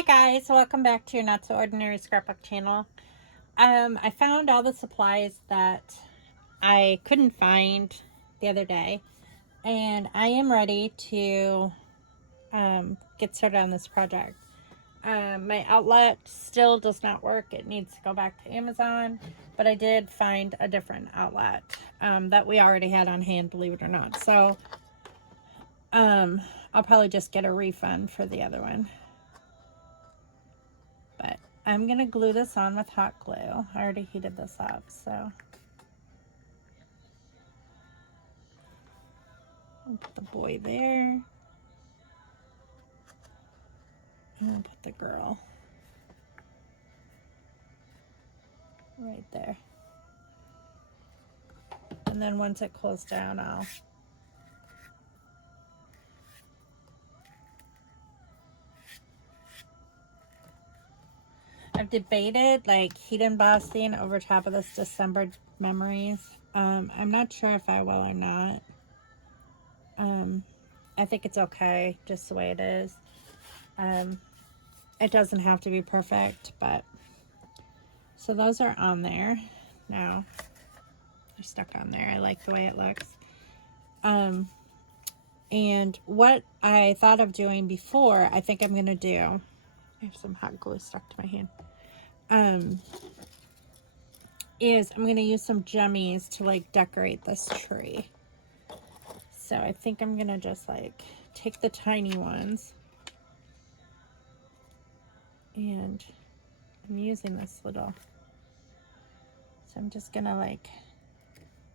Hi guys, welcome back to your Not So Ordinary Scrapbook channel. I found all the supplies that I couldn't find the other day, and I am ready to get started on this project. My outlet still does not work. It needs to go back to Amazon, but I did find a different outlet that we already had on hand, believe it or not. So I'll probably just get a refund for the other one. But I'm going to glue this on with hot glue. I already heated this up, so. I'll put the boy there. And I'll put the girl right there. And then once it cools down, I've debated like heat embossing over top of this December memories. I'm not sure if I will or not. I think it's okay just the way it is. It doesn't have to be perfect, but so those are on there now. They're stuck on there. I like the way it looks. And what I thought of doing before, I think I'm gonna do. I have some hot glue stuck to my hand. Is I'm gonna use some jummies to like decorate this tree. So I think I'm gonna just like take the tiny ones, and I'm using this little. So I'm just gonna like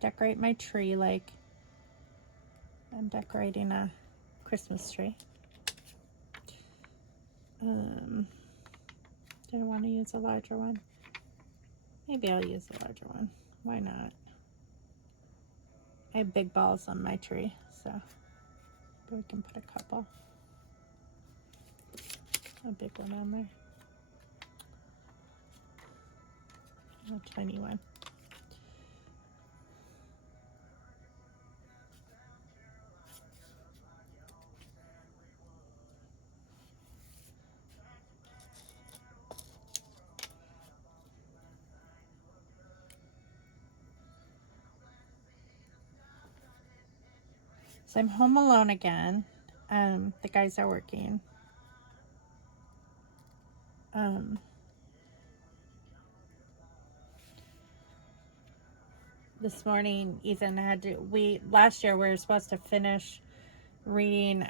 decorate my tree like I'm decorating a Christmas tree. Do I want to use a larger one? Maybe I'll use a larger one. Why not? I have big balls on my tree, so we can put a couple. A big one on there. A tiny one. So I'm home alone again. The guys are working. This morning, Ethan had to. Last year we were supposed to finish reading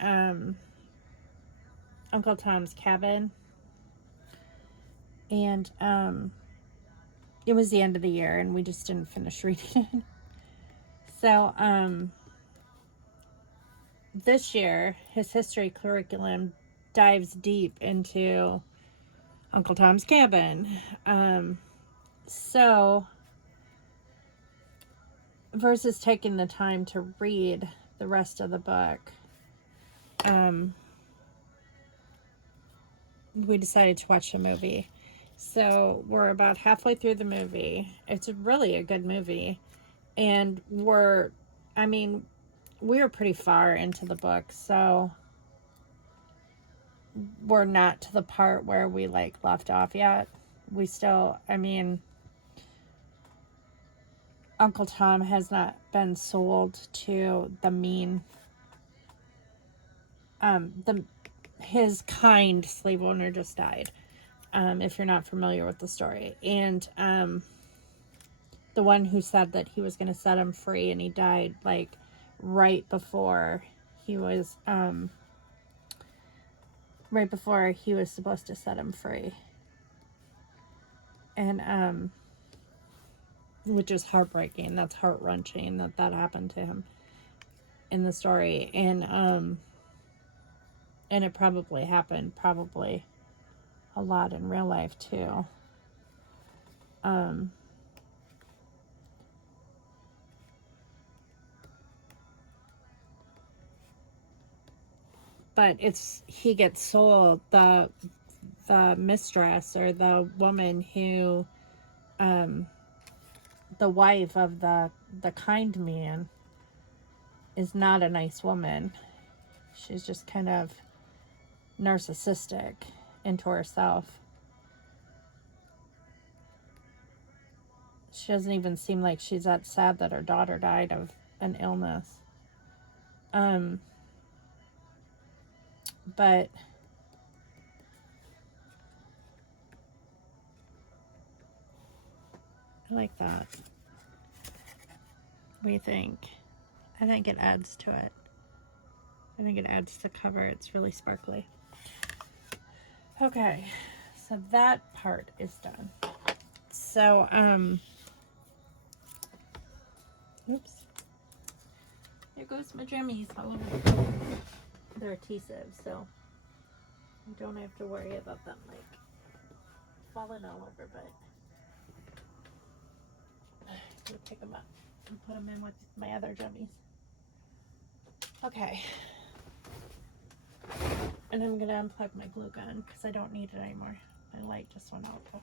Uncle Tom's Cabin, and it was the end of the year, and we just didn't finish reading it. So this year, his history curriculum dives deep into Uncle Tom's Cabin. So versus taking the time to read the rest of the book, we decided to watch a movie. So we're about halfway through the movie. It's really a good movie. And we're pretty far into the book, so we're not to the part where we like left off yet. We still, Uncle Tom has not been sold to the mean, his kind slave owner just died. If you're not familiar with the story. And the one who said that he was going to set him free, and he died like right before he was supposed to set him free. And which is heartbreaking. That's heart-wrenching that happened to him in the story. And it probably happened a lot in real life too. But he gets sold, the mistress or the woman who, the wife of the kind man, is not a nice woman. She's just kind of narcissistic, into herself. She doesn't even seem like she's that sad that her daughter died of an illness. But I like that. What do you think? I think it adds to it. I think it adds to the cover. It's really sparkly. Okay, so that part is done. So, oops. There goes my jammies all over. They're adhesive, so you don't have to worry about them like falling all over, but I'll pick them up and put them in with my other jammies. Okay. And I'm gonna unplug my glue gun because I don't need it anymore. My light just went out though.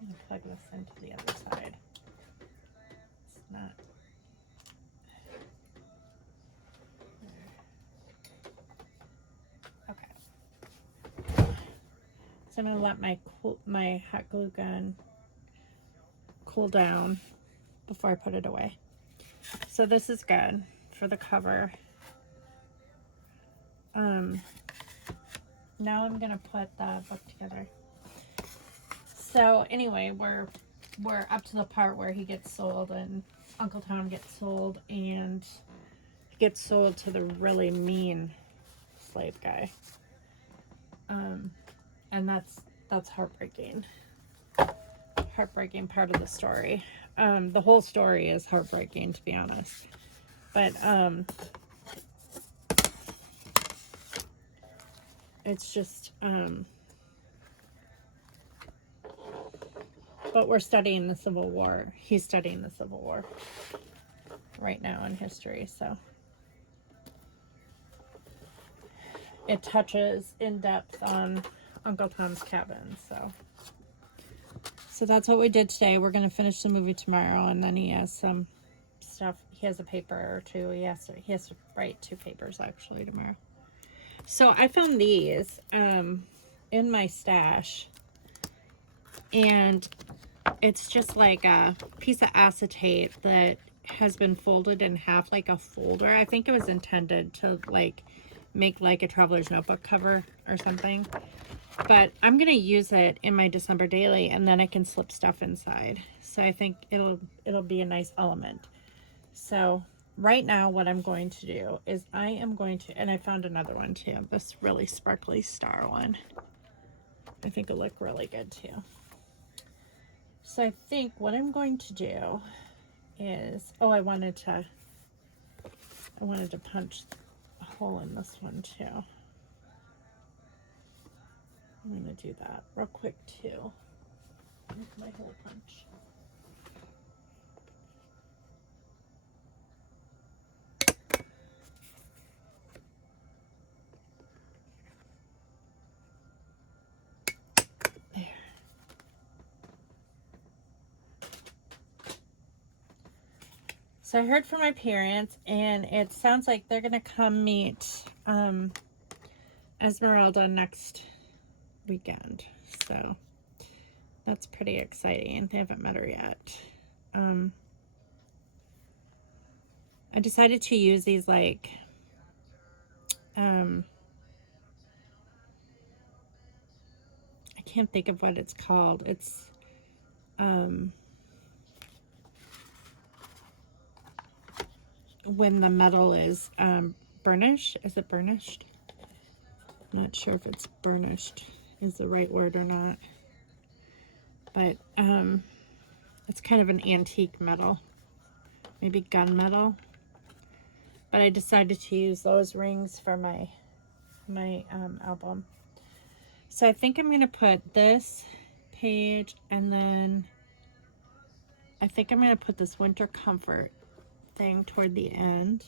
I'm gonna plug this into the other side. It's not. Okay. So I'm gonna let my hot glue gun cool down before I put it away. So this is good for the cover. Now I'm gonna put the book together. So anyway, we're up to the part where he gets sold and Uncle Tom gets sold and gets sold to the really mean slave guy. And that's heartbreaking. Heartbreaking part of the story. The whole story is heartbreaking, to be honest. But it's just but we're studying the Civil War. He's studying the Civil War right now in history, so it touches in depth on Uncle Tom's cabin. So that's what we did today. We're gonna finish the movie tomorrow, and then he has some stuff. He has a paper or two. He has to write 2 papers actually tomorrow. So I found these in my stash, and it's just like a piece of acetate that has been folded in half like a folder. I think it was intended to like make like a traveler's notebook cover or something, but I'm gonna use it in my December daily, and then I can slip stuff inside. So I think it'll be a nice element. So right now what I'm going to do is I am going to, and I found another one too, this really sparkly star one. I think it'll look really good too. So I think what I'm going to do is, oh, I wanted to punch a hole in this one too. I'm going to do that real quick too. Make my hole punch. There. So I heard from my parents, and it sounds like they're going to come meet Esmeralda next weekend. So that's pretty exciting. They haven't met her yet. I decided to use these like I can't think of what it's called. It's when the metal is burnished. Is it burnished? I'm not sure if it's burnished is the right word or not, but it's kind of an antique metal, maybe gunmetal. But I decided to use those rings for my album. So I think I'm going to put this page, and then I think I'm going to put this winter comfort thing toward the end.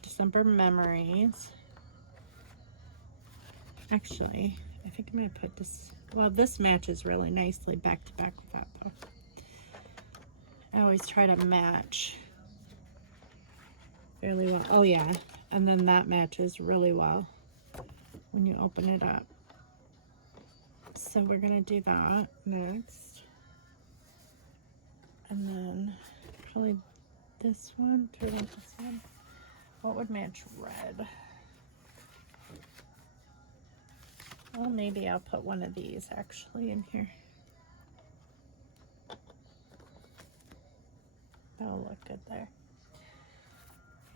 December memories. Actually, I think I'm going to put this, well, this matches really nicely back to back with that though. I always try to match fairly well. Oh yeah, and then that matches really well when you open it up. So we're going to do that next. And then probably this one. Do we want this one? What would match red? Well, maybe I'll put one of these actually in here. That'll look good there.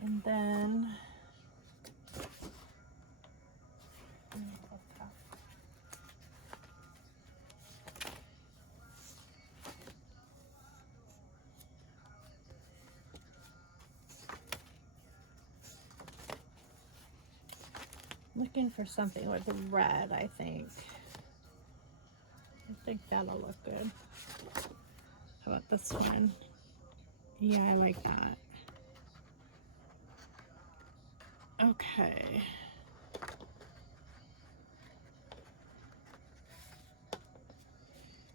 And then looking for something with red, I think. I think that'll look good. How about this one? Yeah, I like that. Okay.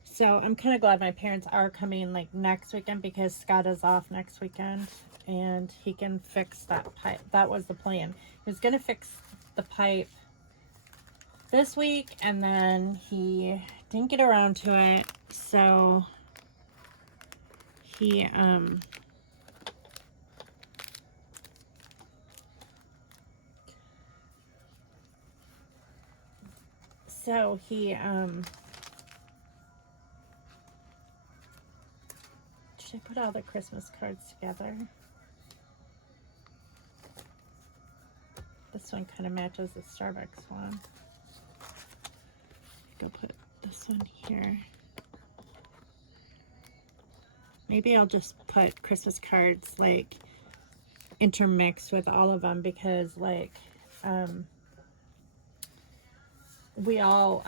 So I'm kind of glad my parents are coming like next weekend because Scott is off next weekend and he can fix that pipe. That was the plan. He was going to fix the pipe this week and then he didn't get around to it. So he, should I put all the Christmas cards together? This one kind of matches the Starbucks one. Go put this one here. Maybe I'll just put Christmas cards like intermixed with all of them because like we all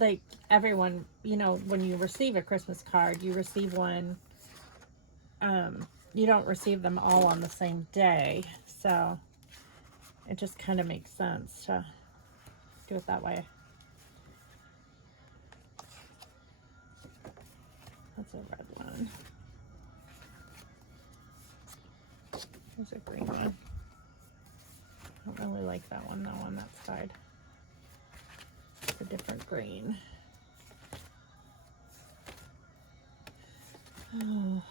like everyone, you know, when you receive a Christmas card, you receive one, you don't receive them all on the same day, so it just kind of makes sense to do it that way. That's a red one. There's a green one. I don't really like that one though on that side. It's a different green. Oh.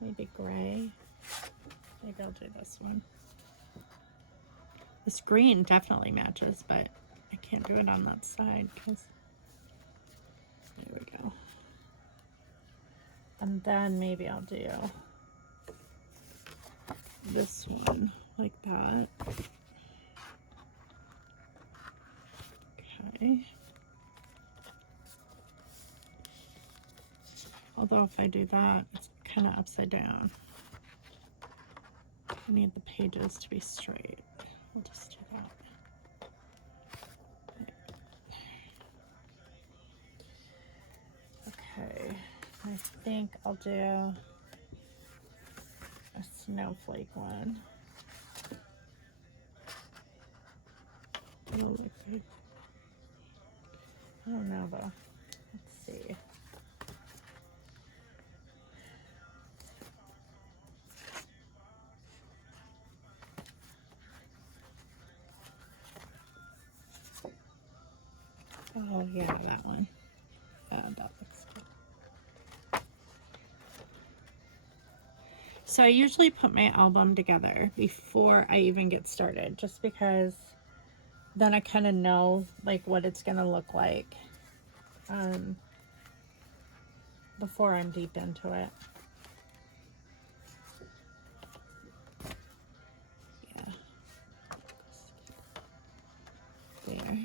Maybe gray. Maybe I'll do this one. This green definitely matches, but I can't do it on that side because there we go. And then maybe I'll do this one like that. Okay. Although if I do that, it's kind of upside down. I need the pages to be straight. We'll just do that. Okay, I think I'll do a snowflake one. It'll look good. I don't know though. Let's see. Oh yeah, that one. That looks good. So I usually put my album together before I even get started, just because then I kind of know like what it's gonna look like before I'm deep into it. Yeah. There.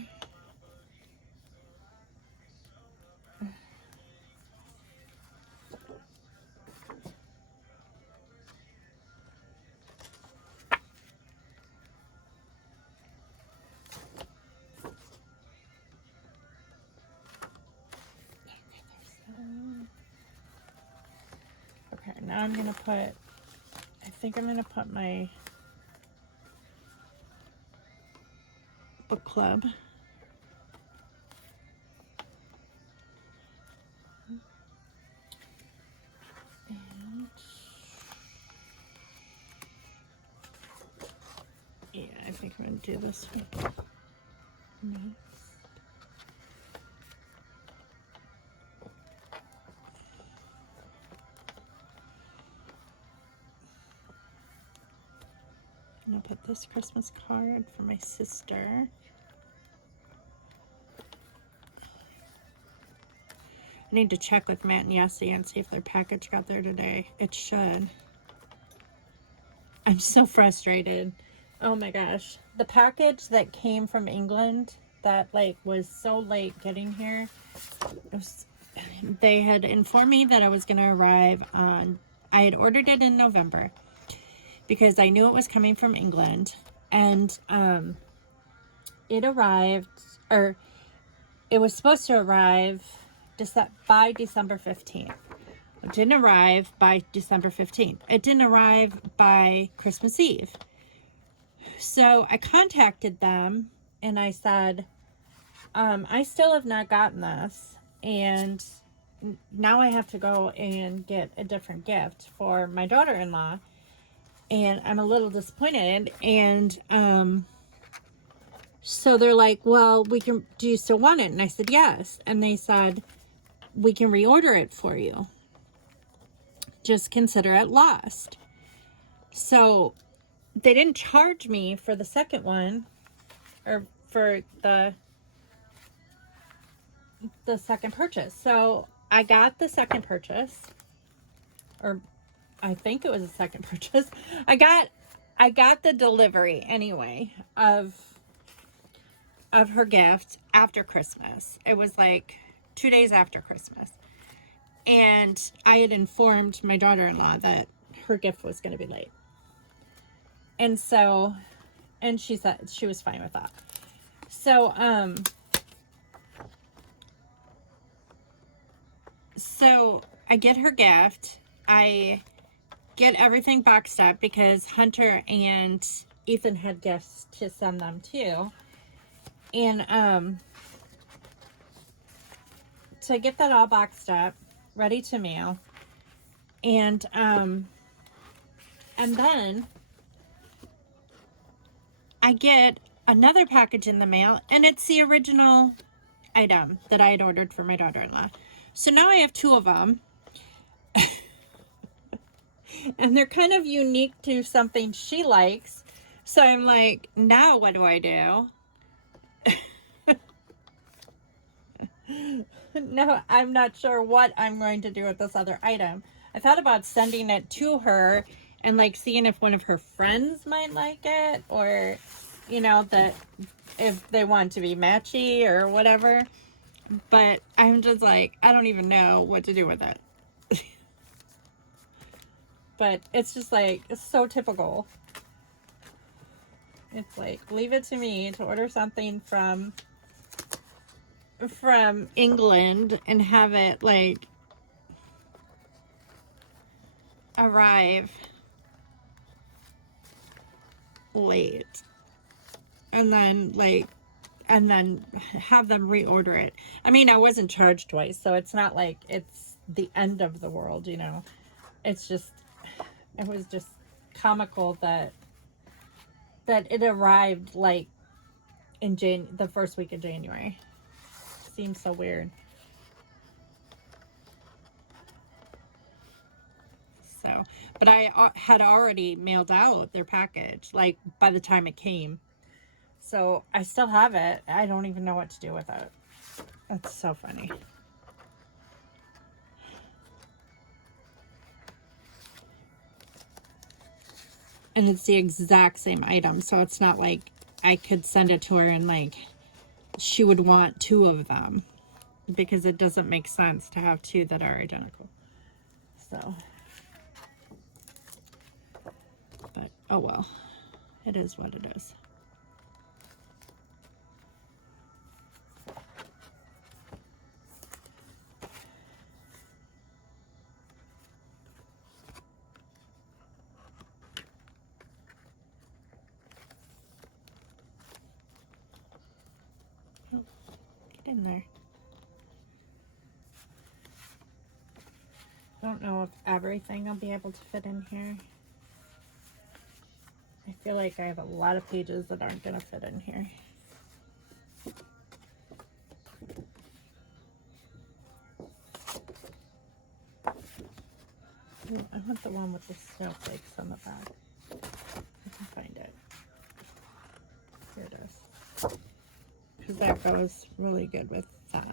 Okay, now I'm gonna put think I'm going to put my book club. And yeah, I think I'm going to do this one next. I'm going to put this Christmas card for my sister. I need to check with Matt and Yassi and see if their package got there today. It should. I'm so frustrated. Oh my gosh. The package that came from England that like was so late getting here, they had informed me that I was going to arrive on, I had ordered it in November because I knew it was coming from England, and it arrived, or it was supposed to arrive by December 15th. It didn't arrive by December 15th. It didn't arrive by Christmas Eve. So I contacted them and I said, I still have not gotten this, and now I have to go and get a different gift for my daughter-in-law, and I'm a little disappointed. And so they're like, well, do you still want it? And I said yes. And they said, we can reorder it for you. Just consider it lost. So they didn't charge me for the second one, or for the second purchase. So I got the second purchase, or I think it was a second purchase. I got the delivery anyway of her gift after Christmas. It was like 2 days after Christmas. And I had informed my daughter-in-law that her gift was going to be late. And so, and she said she was fine with that. So, so I get her gift. I get everything boxed up because Hunter and Ethan had gifts to send them too. And, so I get that all boxed up, ready to mail. And then I get another package in the mail, and it's the original item that I had ordered for my daughter-in-law. So now I have two of them. And they're kind of unique to something she likes. So I'm like, now what do I do? No, I'm not sure what I'm going to do with this other item. I thought about sending it to her and like seeing if one of her friends might like it, or, you know, that if they want to be matchy or whatever. But I'm just like, I don't even know what to do with it. But it's just like, it's so typical. It's like, leave it to me to order something from England and have it like arrive late, and then have them reorder it. I mean, I wasn't charged twice, so it's not like it's the end of the world, you know. It's just, it was just comical that it arrived like in the first week of January. Seems so weird. So, but I had already mailed out their package, like, by the time it came. So, I still have it. I don't even know what to do with it. That's so funny. And it's the exact same item, so it's not like I could send it to her and, like, she would want two of them, because it doesn't make sense to have two that are identical. So, but oh well, it is what it is. in there. I don't know if everything will be able to fit in here. I feel like I have a lot of pages that aren't going to fit in here. Ooh, I want the one with the snowflakes on the back. I can find it. Here it is. Because that goes really good with that.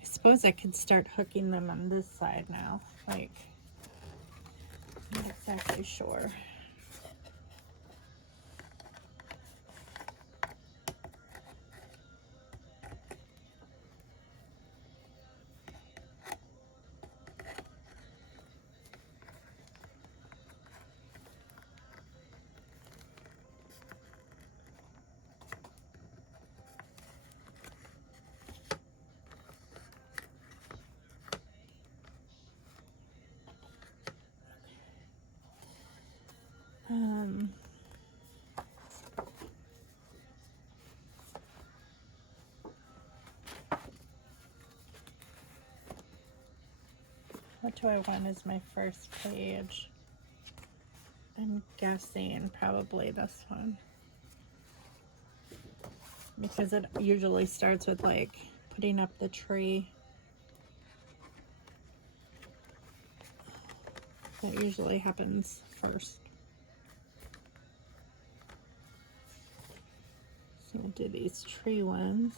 I suppose I could start hooking them on this side now. Like, I'm not exactly sure. What do I want as my first page? I'm guessing probably this one. Because it usually starts with like putting up the tree. That usually happens first. So we'll do these tree ones.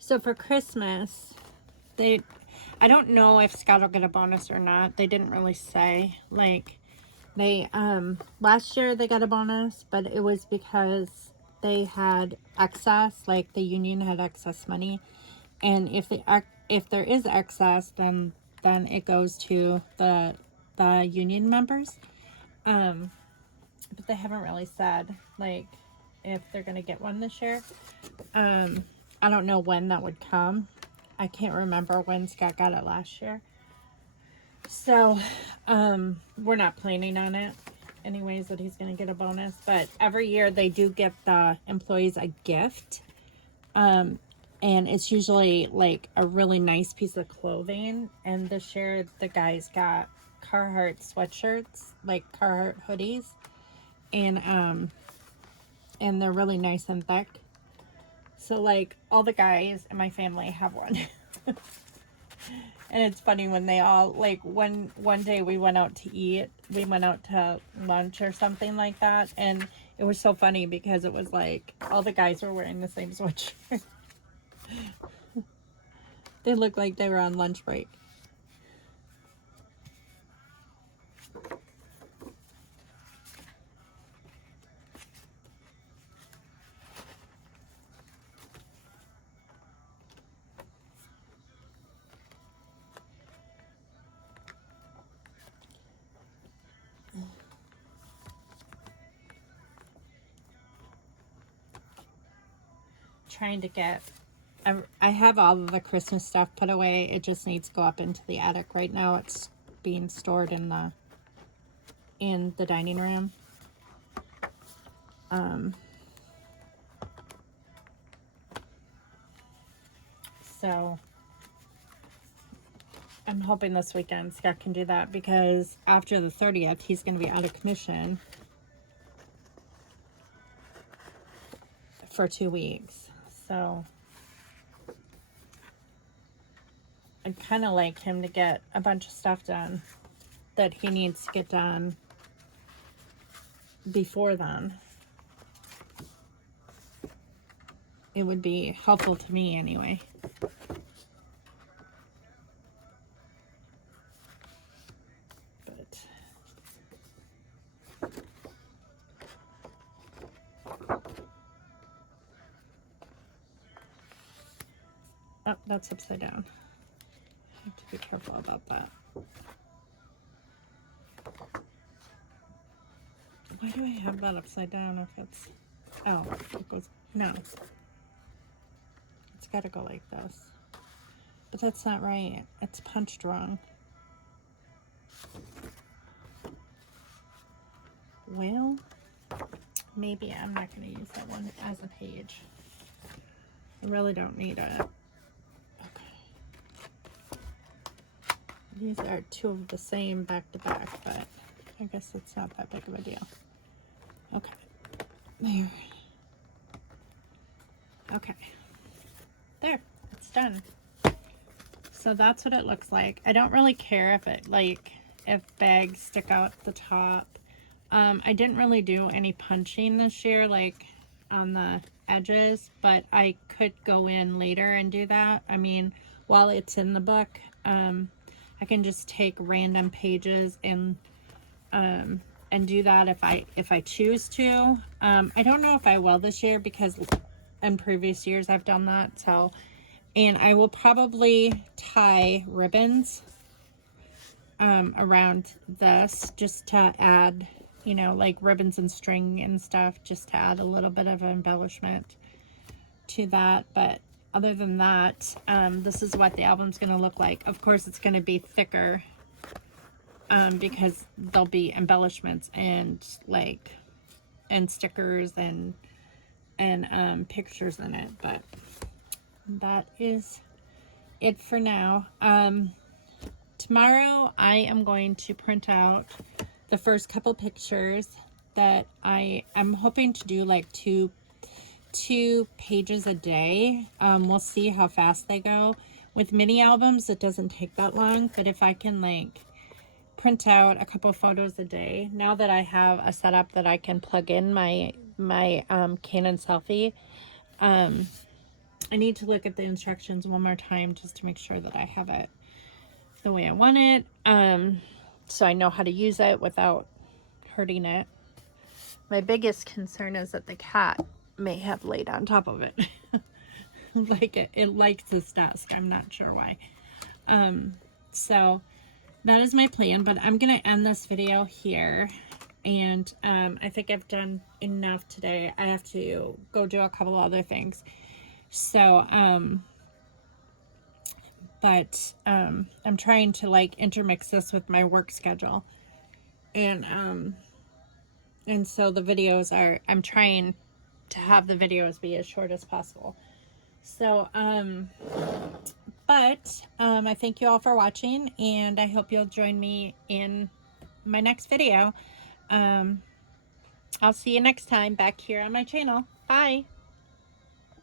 So for Christmas, I don't know if Scott will get a bonus or not. They didn't really say. Like, last year they got a bonus, but it was because they had excess, like the union had excess money. And if there is excess, then it goes to the union members. But they haven't really said, like, if they're going to get one this year. I don't know when that would come. I can't remember when Scott got it last year. So, we're not planning on it anyways, that he's going to get a bonus. But every year they do give the employees a gift. And it's usually like a really nice piece of clothing. And this year the guys got Carhartt sweatshirts, like Carhartt hoodies. And they're really nice and thick. So, like, all the guys in my family have one. And it's funny when they all, like, one day we went out to eat. We went out to lunch or something like that. And It was so funny because it was like all the guys were wearing the same sweatshirt. They looked like they were on lunch break. Trying to get, I have all of the Christmas stuff put away. It just needs to go up into the attic. Right now it's being stored in the dining room. So I'm hoping this weekend Scott can do that, because after the 30th he's going to be out of commission for 2 weeks. So I'd kind of like him to get a bunch of stuff done that he needs to get done before then. It would be helpful to me anyway. But oh, that's upside down. I have to be careful about that. Why do I have that upside down if it's, oh, it goes, no. It's got to go like this. But that's not right. It's punched wrong. Well, maybe I'm not going to use that one as a page. I really don't need it. Okay. These are two of the same back to back, but I guess it's not that big of a deal. Okay. There. Okay. There. It's done. So that's what it looks like. I don't really care if it, like, if bags stick out the top. I didn't really do any punching this year, like, on the edges, but I could go in later and do that. I mean, while it's in the book, I can just take random pages and do that if I choose to. I don't know if I will this year, because in previous years I've done that. So, and I will probably tie ribbons around this, just to add, you know, like ribbons and string and stuff, just to add a little bit of embellishment to that. But other than that, this is what the album's going to look like. Of course, it's going to be thicker, because there'll be embellishments and like, and stickers and pictures in it. But that is it for now. Tomorrow I am going to print out the first couple pictures that I'm hoping to do, like two pages a day. We'll see how fast they go. With mini albums, it doesn't take that long, but if I can like print out a couple photos a day, now that I have a setup that I can plug in my Canon selfie, I need to look at the instructions one more time just to make sure that I have it the way I want it, so I know how to use it without hurting it. My biggest concern is that the cat may have laid on top of it. Like it likes this desk. I'm not sure why. So that is my plan, but I'm gonna end this video here, and I think I've done enough today. I have to go do a couple other things. So I'm trying to like intermix this with my work schedule, and so the videos are, I'm trying to have the videos be as short as possible. So I thank you all for watching, and I hope you'll join me in my next video. I'll see you next time back here on my channel. Bye.